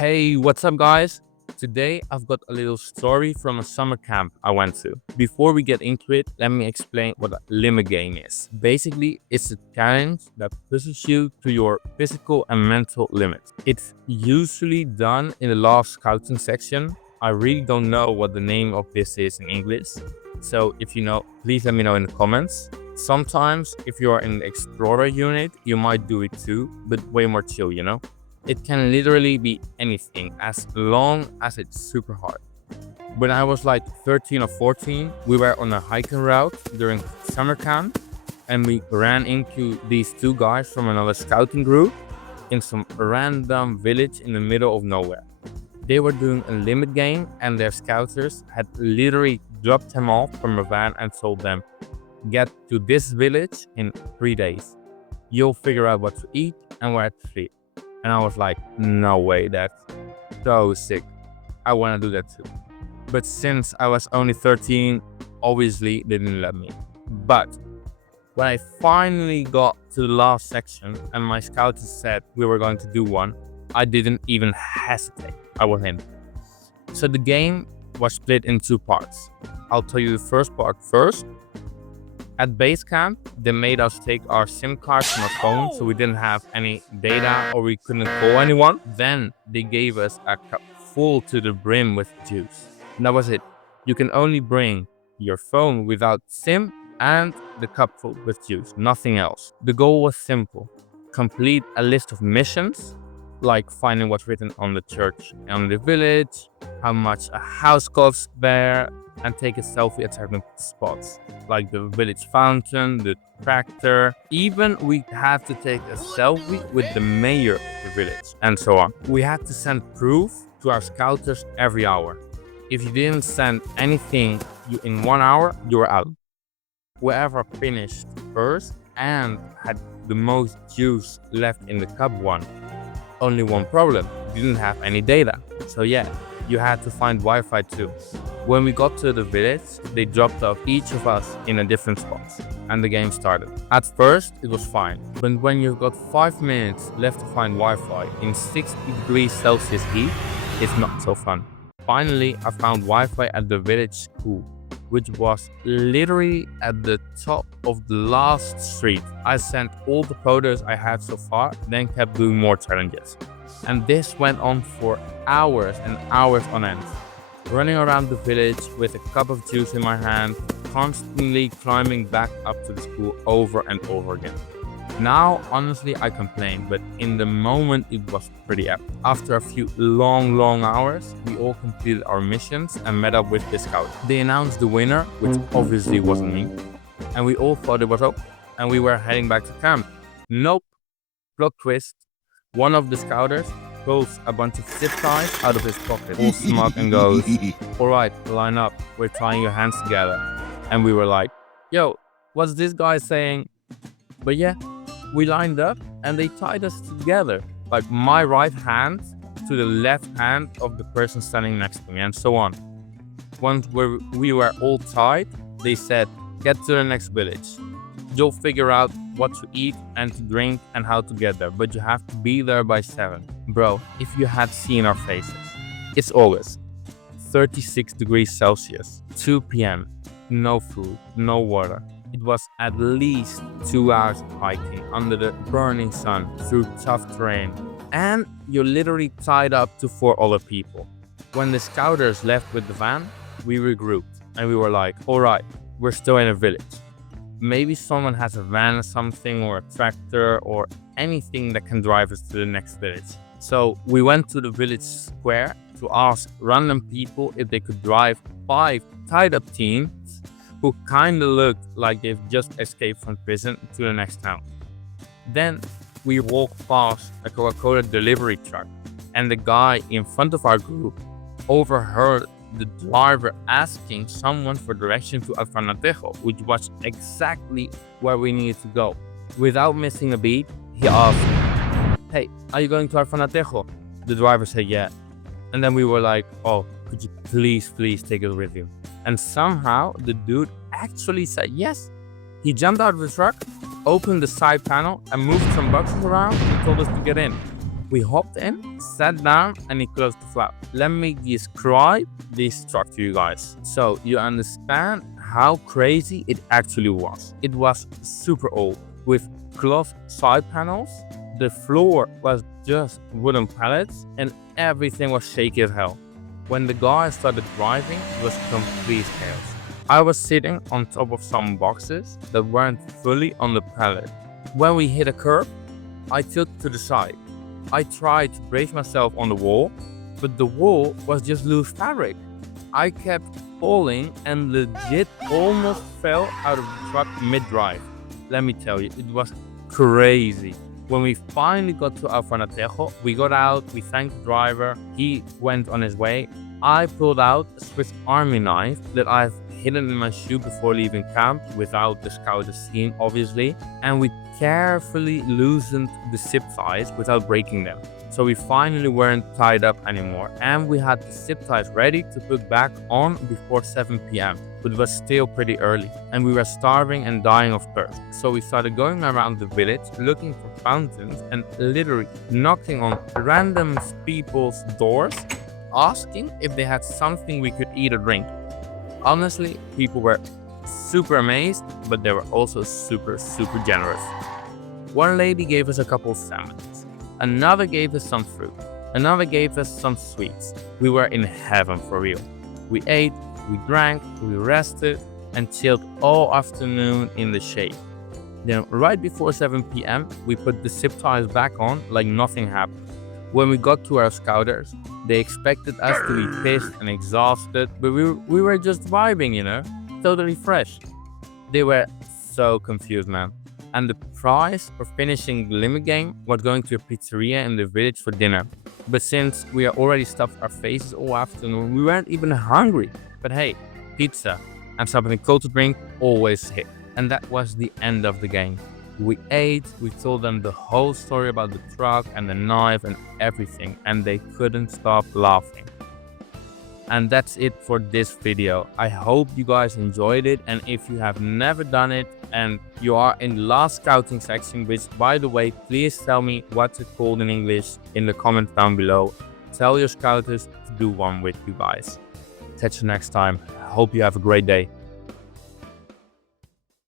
Hey, what's up, guys? Today I've got a little story from a summer camp I went to. Before we get into it, let me explain what a limit game is. Basically, it's a challenge that pushes you to your physical and mental limits. It's usually done in the last scouting section. I really don't know what the name of this is in English. So if you know, please let me know in the comments. Sometimes, if you are in the Explorer unit, you might do it too, but way more chill, you know? It can literally be anything as long as it's super hard. When I was like 13 or 14, we were on a hiking route during summer camp and we ran into these two guys from another scouting group in some random village in the middle of nowhere. They were doing a limit game and their scouters had literally dropped them off from a van and told them, get to this village in 3 days. You'll figure out what to eat and where to sleep. And I was like, no way, that's so sick. I want to do that too. But since I was only 13, obviously they didn't let me. But when I finally got to the last section and my scouts said we were going to do one, I didn't even hesitate. I was in. So the game was split in two parts. I'll tell you the first part first. At base camp, they made us take our SIM cards from our phone so we didn't have any data or we couldn't call anyone. Then they gave us a cup full to the brim with juice. And that was it. You can only bring your phone without SIM and the cup full with juice, nothing else. The goal was simple. Complete a list of missions, like finding what's written on the church and the village, how much a house costs there, and take a selfie at certain spots, like the village fountain, the tractor. Even we had to take a selfie with the mayor of the village, and so on. We had to send proof to our scouters every hour. If you didn't send anything in 1 hour, you were out. Whoever finished first and had the most juice left in the cup won. Only one problem, you didn't have any data. So yeah, you had to find Wi-Fi too. When we got to the village, they dropped off each of us in a different spot and the game started. At first, it was fine, but when you've got 5 minutes left to find Wi-Fi in 60 degrees Celsius heat, it's not so fun. Finally, I found Wi-Fi at the village school, which was literally at the top of the last street. I sent all the photos I had so far, then kept doing more challenges. And this went on for hours and hours on end. Running around the village with a cup of juice in my hand, constantly climbing back up to the school over and over again. Now, honestly, I complain, but in the moment it was pretty epic. After a few long hours, we all completed our missions and met up with the scout. They announced the winner, which obviously wasn't me, and we all thought it was over, and we were heading back to camp. Nope. Plot twist. One of the scouters pulls a bunch of zip ties out of his pocket, all smug, and goes, alright, line up, we're tying your hands together. And we were like, yo, what's this guy saying? But yeah, we lined up and they tied us together, like my right hand to the left hand of the person standing next to me, and so on. Once we were all tied, they said, get to the next village. You'll figure out what to eat and to drink and how to get there, but you have to be there by 7. Bro, if you had seen our faces. It's August, 36 degrees Celsius, 2 p.m, no food, no water. It was at least 2 hours of hiking under the burning sun through tough terrain, and you're literally tied up to 4 other people. When the scouters left with the van, we regrouped and we were like, alright, we're still in a village. Maybe someone has a van or something, or a tractor, or anything that can drive us to the next village. So we went to the village square to ask random people if they could drive 5 tied-up teens who kinda looked like they've just escaped from prison to the next town. Then we walked past a Coca-Cola delivery truck, and the guy in front of our group overheard the driver asking someone for direction to Alfanatejo, which was exactly where we needed to go. Without missing a beat, he asked, hey, are you going to Alfanatejo? The driver said yeah. And then we were like, oh, could you please take it with you? And somehow the dude actually said yes. He jumped out of the truck, opened the side panel and moved some boxes around and told us to get in. We hopped in, sat down, and he closed the flap. Let me describe this truck to you guys, so you understand how crazy it actually was. It was super old, with cloth side panels. The floor was just wooden pallets, and everything was shaky as hell. When the guy started driving, it was complete chaos. I was sitting on top of some boxes that weren't fully on the pallet. When we hit a curb, I tilted to the side. I tried to brace myself on the wall, but the wall was just loose fabric. I kept falling and legit almost fell out of the truck mid-drive. Let me tell you, it was crazy. When we finally got to Alfornatejo, we got out, we thanked the driver, he went on his way. I pulled out a Swiss Army knife that I've hidden in my shoe before leaving camp without the scouters seeing, obviously, and we carefully loosened the zip ties without breaking them. So we finally weren't tied up anymore, and we had the zip ties ready to put back on before 7 p.m. But it was still pretty early, and we were starving and dying of thirst. So we started going around the village looking for fountains and literally knocking on random people's doors, asking if they had something we could eat or drink. Honestly, people were super amazed, but they were also super generous. One lady gave us a couple of sandwiches, another gave us some fruit, another gave us some sweets. We were in heaven for real. We ate, we drank, we rested, and chilled all afternoon in the shade. Then right before 7 p.m, we put the zip ties back on like nothing happened. When we got to our scouters, they expected us to be pissed and exhausted, but we were just vibing, you know, totally fresh. They were so confused, man. And the prize for finishing the limit game was going to a pizzeria in the village for dinner. But since we had already stuffed our faces all afternoon, we weren't even hungry. But hey, pizza and something cold to drink always hit. And that was the end of the game. We ate, we told them the whole story about the truck and the knife and everything, and they couldn't stop laughing. And that's it for this video. I hope you guys enjoyed it, and if you have never done it and you are in the last scouting section, which by the way, please tell me what's it called in English in the comments down below. Tell your scouters to do one with you guys. Catch you next time. Hope you have a great day.